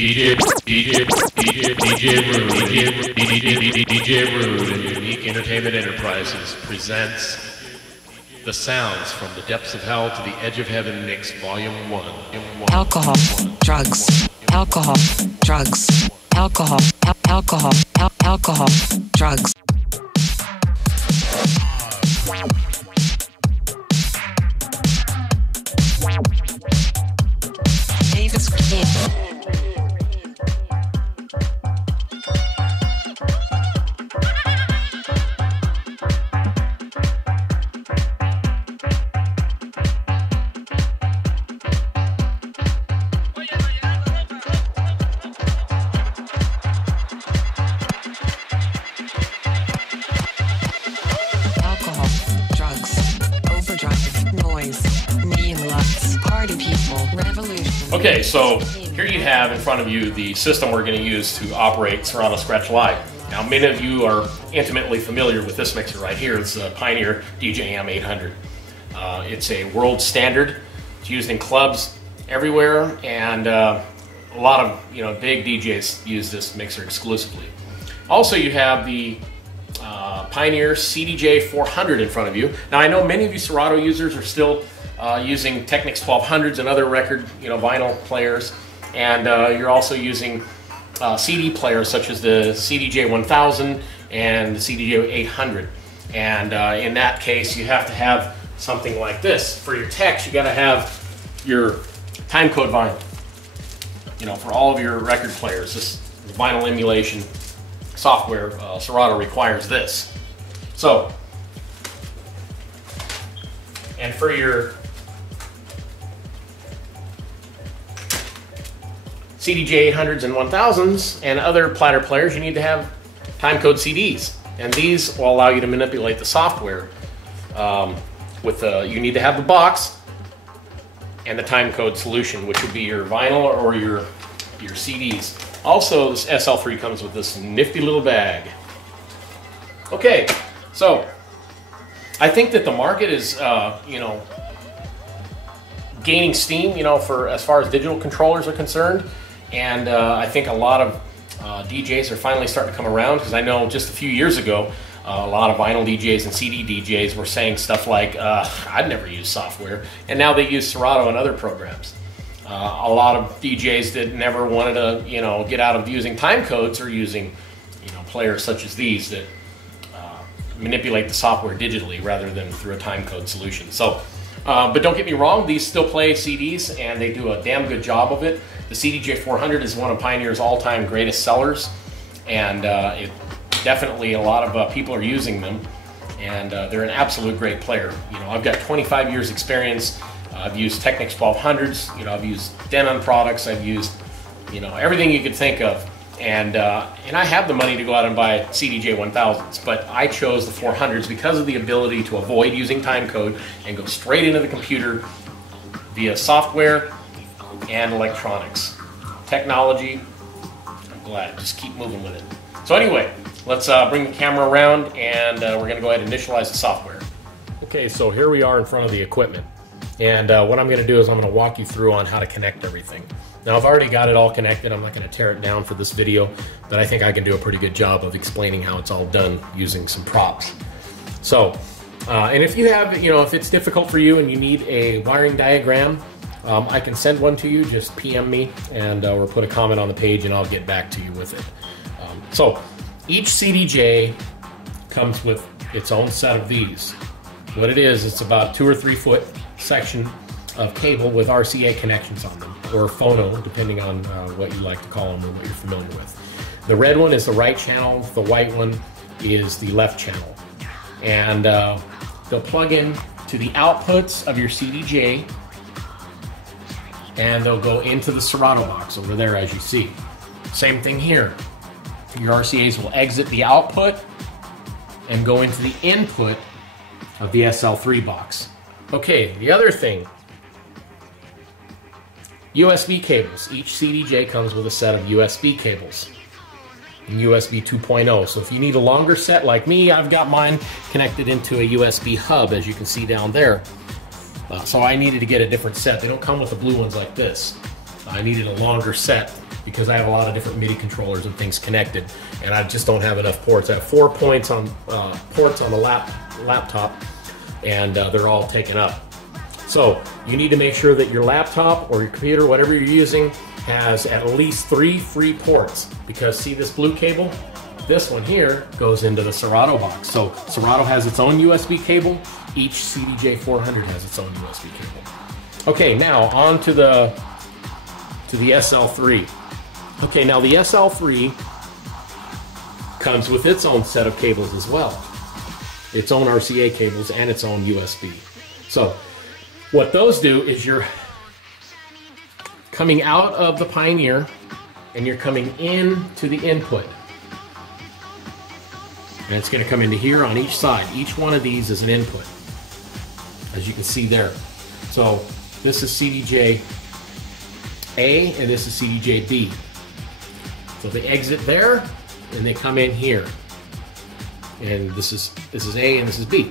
Rude and Unique Entertainment Enterprises presents The Sounds from the Depths of Hell to the Edge of Heaven Mix Volume 1. Alcohol, drugs, alcohol, drugs, alcohol, alcohol, alcohol, drugs. Davis Kid. Okay, so here you have in front of you the system we're going to use to operate Serato Scratch Live. Now, many of you are intimately familiar with this mixer right here. It's a Pioneer CDJ-400s. It's a world standard. It's used in clubs everywhere, and a lot of big DJs use this mixer exclusively. Also, you have the Pioneer CDJ-400 in front of you. Now, I know many of you Serato users are still using Technics 1200s and other record, vinyl players, and you're also using CD players such as the CDJ-1000 and the CDJ-800. And in that case, you have to have something like this. For your techs, you got to have your timecode vinyl. For all of your record players, this vinyl emulation software, Serato requires this. So, and for your CDJ-800s and 1000s and other platter players, you need to have timecode CDs, and these will allow you to manipulate the software. You need to have the box and the timecode solution, which would be your vinyl or your CDs. Also, this SL3 comes with this nifty little bag. Okay, so I think that the market is gaining steam, for as far as digital controllers are concerned. And I think a lot of DJs are finally starting to come around, because I know just a few years ago, a lot of vinyl DJs and CD DJs were saying stuff like, I'd never use software, and now they use Serato and other programs. A lot of DJs that never wanted to, get out of using time codes or using, players such as these that manipulate the software digitally rather than through a timecode solution. So. But don't get me wrong, these still play CDs, and they do a damn good job of it. The CDJ-400 is one of Pioneer's all-time greatest sellers, and definitely a lot of people are using them, and they're an absolute great player. I've got 25 years experience. I've used Technics 1200s, I've used Denon products, I've used, everything you could think of. And I have the money to go out and buy CDJ-1000s, but I chose the 400s because of the ability to avoid using timecode and go straight into the computer via software and electronics. Technology, I'm glad. Just keep moving with it. So anyway, let's bring the camera around, and we're going to go ahead and initialize the software. Okay, so here we are in front of the equipment. And what I'm going to do is I'm going to walk you through on how to connect everything. Now, I've already got it all connected. I'm not going to tear it down for this video, but I think I can do a pretty good job of explaining how it's all done using some props. So, and if you have, if it's difficult for you and you need a wiring diagram, I can send one to you. Just PM me and or put a comment on the page, and I'll get back to you with it. So, each CDJ comes with its own set of these. What it is, it's about 2 or 3 foot section of cable with RCA connections on them, or phono, depending on what you like to call them or what you're familiar with. The red one is the right channel, the white one is the left channel. And they'll plug in to the outputs of your CDJ, and they'll go into the Serato box over there, as you see. Same thing here. Your RCAs will exit the output and go into the input of the SL3 box. Okay, the other thing, USB cables. Each CDJ comes with a set of USB cables and USB 2.0. So if you need a longer set like me, I've got mine connected into a USB hub, as you can see down there. So I needed to get a different set. They don't come with the blue ones like this. I needed a longer set because I have a lot of different MIDI controllers and things connected, and I just don't have enough ports. I have 4 ports on the laptop, and they're all taken up. So you need to make sure that your laptop or your computer, whatever you're using, has at least 3 free ports, because see this blue cable? This one here goes into the Serato box. So Serato has its own USB cable. Each CDJ-400 has its own USB cable. Okay, now on to the SL3. Okay, now the SL3 comes with its own set of cables as well. Its own RCA cables and its own USB. So what those do is you're coming out of the Pioneer and you're coming into the input. And it's going to come into here on each side. Each one of these is an input, as you can see there. So this is CDJ A and this is CDJ B. So they exit there and they come in here. And this is A and this is B.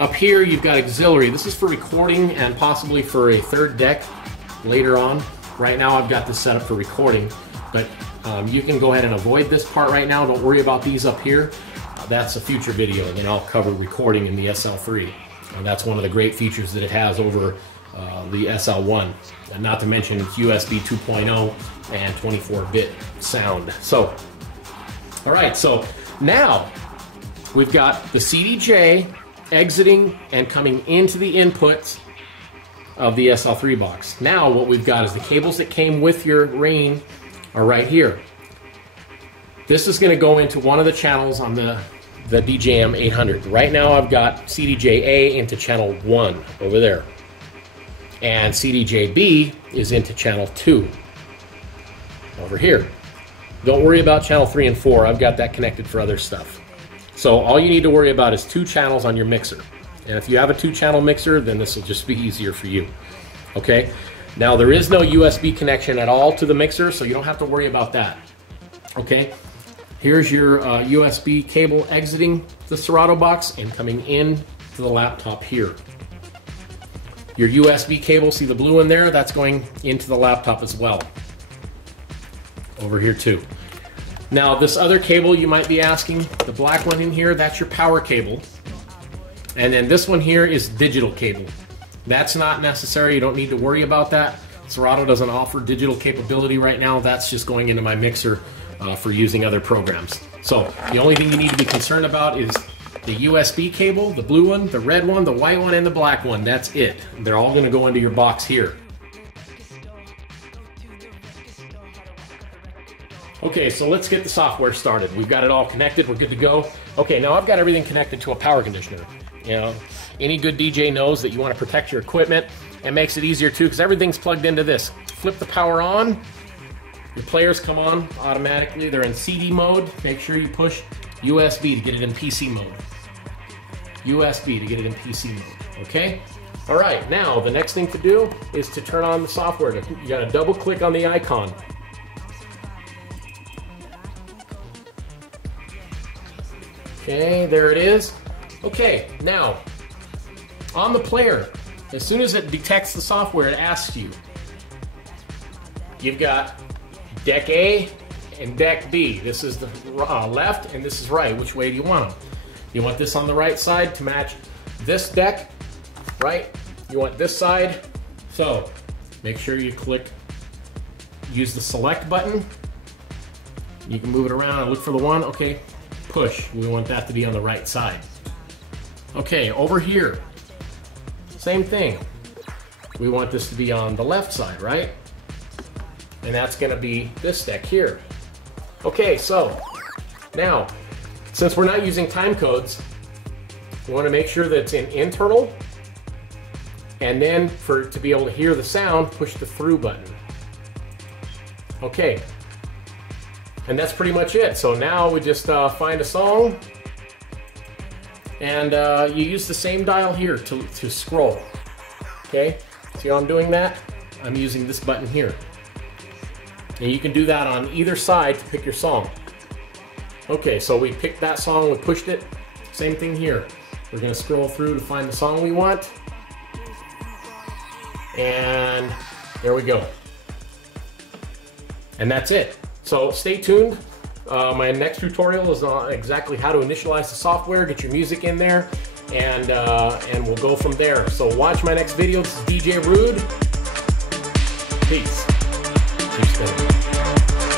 Up here you've got auxiliary. This is for recording and possibly for a third deck later on. Right now I've got this set up for recording, but you can go ahead and avoid this part right now. Don't worry about these up here. That's a future video, and then I'll cover recording in the SL3. And that's one of the great features that it has over the SL1. And not to mention it's USB 2.0 and 24-bit sound. So, all right, so now we've got the CDJ exiting and coming into the inputs of the SL3 box. Now what we've got is the cables that came with your Rane are right here. This is going to go into one of the channels on the DJM 800. Right now I've got CDJ-A into channel 1 over there. And CDJ-B is into channel 2 over here. Don't worry about channel 3 and 4. I've got that connected for other stuff. So all you need to worry about is 2 channels on your mixer. And if you have a 2-channel mixer, then this will just be easier for you. Okay? Now there is no USB connection at all to the mixer, so you don't have to worry about that. Okay? Here's your USB cable exiting the Serato box and coming in to the laptop here. Your USB cable, see the blue one there? That's going into the laptop as well. Over here too. Now this other cable you might be asking, the black one in here, that's your power cable. And then this one here is digital cable. That's not necessary, you don't need to worry about that. Serato doesn't offer digital capability right now. That's just going into my mixer for using other programs. So the only thing you need to be concerned about is the USB cable, the blue one, the red one, the white one, and the black one. That's it. They're all going to go into your box here. Okay, so let's get the software started. We've got it all connected. We're good to go. Okay, now I've got everything connected to a power conditioner. You know, any good DJ knows that you want to protect your equipment. It makes it easier too because everything's plugged into this. Flip the power on. Your players come on automatically. They're in CD mode. Make sure you push USB to get it in PC mode. USB to get it in PC mode. Okay? All right, now the next thing to do is to turn on the software. You got to double click on the icon. Okay, there it is. Okay, now on the player, as soon as it detects the software, it asks you. You've got deck A and deck B. This is the left and this is right. Which way do you want them? You want this on the right side to match this deck, right? You want this side. So make sure you use the select button. You can move it around and look for the one. Okay, push. We want that to be on the right side. Okay, over here, same thing. We want this to be on the left side, right? And that's going to be this deck here. Okay, so now, since we're not using time codes, we want to make sure that it's in internal, and then to be able to hear the sound, push the through button. Okay, and that's pretty much it. So now we just find a song, and you use the same dial here to scroll. Okay, see how I'm doing that? I'm using this button here. And you can do that on either side to pick your song. Okay, so we picked that song, we pushed it. Same thing here. We're gonna scroll through to find the song we want. And there we go. And that's it. So stay tuned. My next tutorial is on exactly how to initialize the software, get your music in there, and we'll go from there. So watch my next video. This is DJ Rude. Peace. Keep spinning.